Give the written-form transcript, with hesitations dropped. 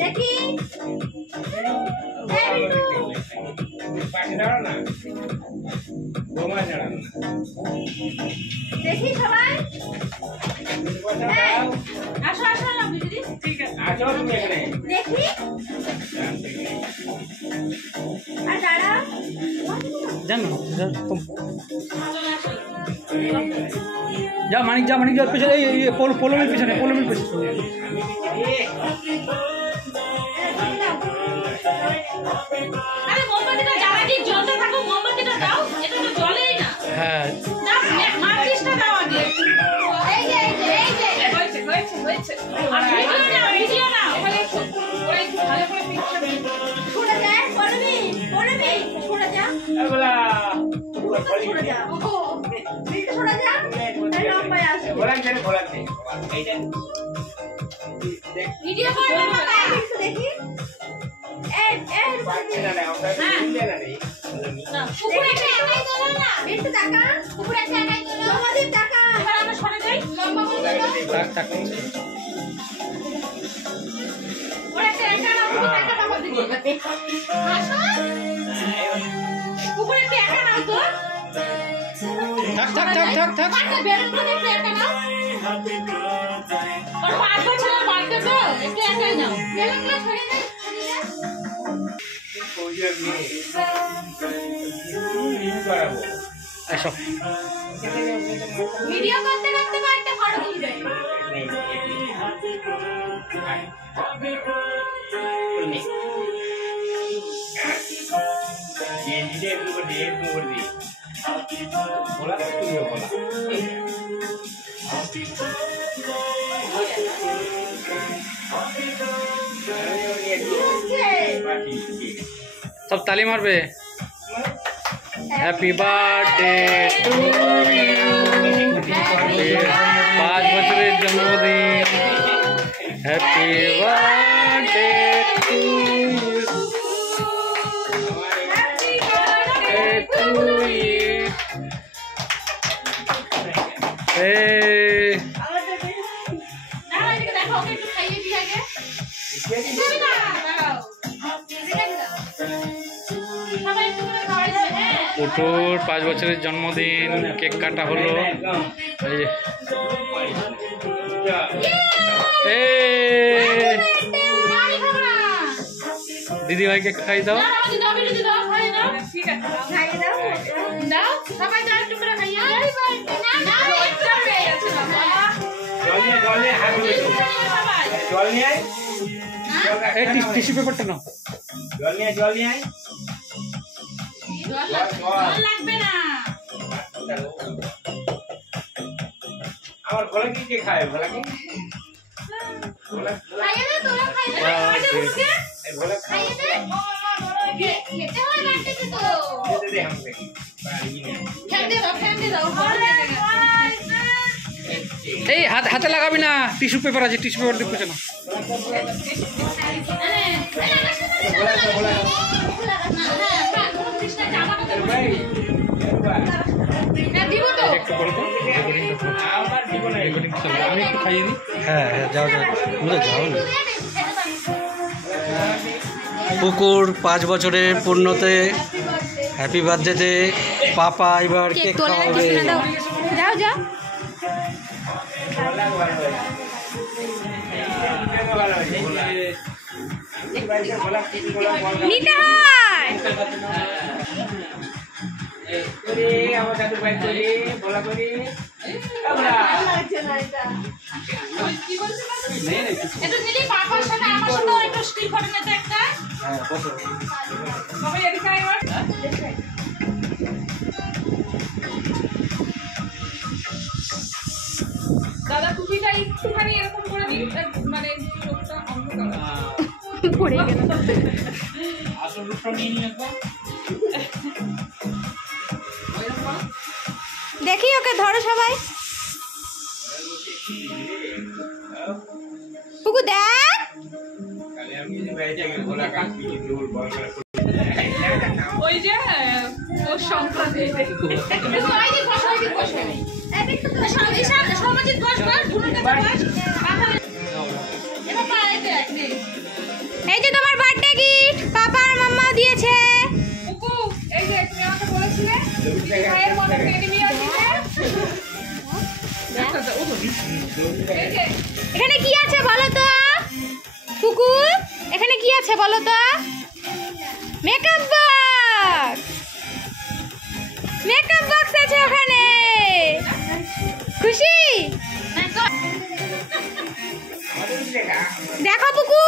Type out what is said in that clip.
দেখি দেখি সবাই আসো আসো দিদি ঠিক আছে আসো তুমি এখানে দেখি আর দাঁড়া জানো যা মানিক যা পিছনে এই পোলমের পিছনে আরে মোমবাতিটা জ্বালা দি জ্বলতে থাকো মোমবাতিটা দাও এটা তো জ্বলেই না হ্যাঁ না মাচিসটা দাও আগে এই যে হয়েছে আর ভিডিও না ওখানে ওরা একটু ভালো করে পিকচার ছুড়ে যায় পড়বি ছুড়ে যা এই বলা ছুড়ে যা ছুড়ে যা এই লম্বা আছে বলা এইটা ভিডিও কর না দেখি উপরে একটা একাই তোলো না একটু টাকা উপরে একটা একাই তোলো আমাদের টাকা এবার আমরা সরে যাই লম্বা করে টাকা ওরে একটা একা নাও টাকা দাও দিদি আসো উপরে একটা একা নাও তো থাক টাকা বেরোন করে একটা একা নাও ওর 5 বছরের বাচ্চা তো একটু একাই নাও বেলুনগুলো ছড়িয়ে দাও ভিডিও করতে করতে একটা ফটো তুলে सब ताली मारबे हैप्पी बर्थडे टू यू 5 বছরের জন্মদিন हैप्पी बर्थडे टू यू পুটুর 5 বছরের জন্মদিন কেক কাটা হলো দিদি ভাইকে খাই দাও টিস্যু পেপারটা নাও জল নিয়ে লাগবে না আমার ভোলা কি কে খায় ভোলা কি খাইয়ে দে তোরা খাইয়ে দে এই ভোলা খাইয়ে দে খেতে হয় লাগতেছে তো দে দে हमसे খেতে দাও এই হাতে লাগাবি না টিস্যু পেপার আছে টিস্যু পেপার দিয়ে পুছে না আমি একটু খাইয়ে দিই হ্যাঁ যাও পুকুর 5 বছরের পূর্ণতে হ্যাপি বার্থডেতে পাপা এবার কেক খাওয়াবে যাও নিতে হয় আমার দাদু ভাই করি বলা করি একটু দিদি পাপার সাথে আমার সাথে একটু স্টিল ফটো নিতে একটা হ্যাঁ বসো সবাই এদিকে আইবার দাদা টুপিটা একটুখানি এরকম করে দিই মানে চোখটা অন্ধকার পড়ে গেল আসল রূপটা নিয়ে নিয়ে আসবো দেখি ওকে ধরো সবাই পুকু দেখ ওই যে ও সংক্রান্তি সমাজিক ভাইয়ের মতো টেডি বিয়ার দিবে। এখানে কি আছে বলো তো কুকু, এখানে কি আছে বলো তো? মেকআপ বক্স, মেকআপ বক্স আছে ওখানে। খুশি? দেখো পুকু।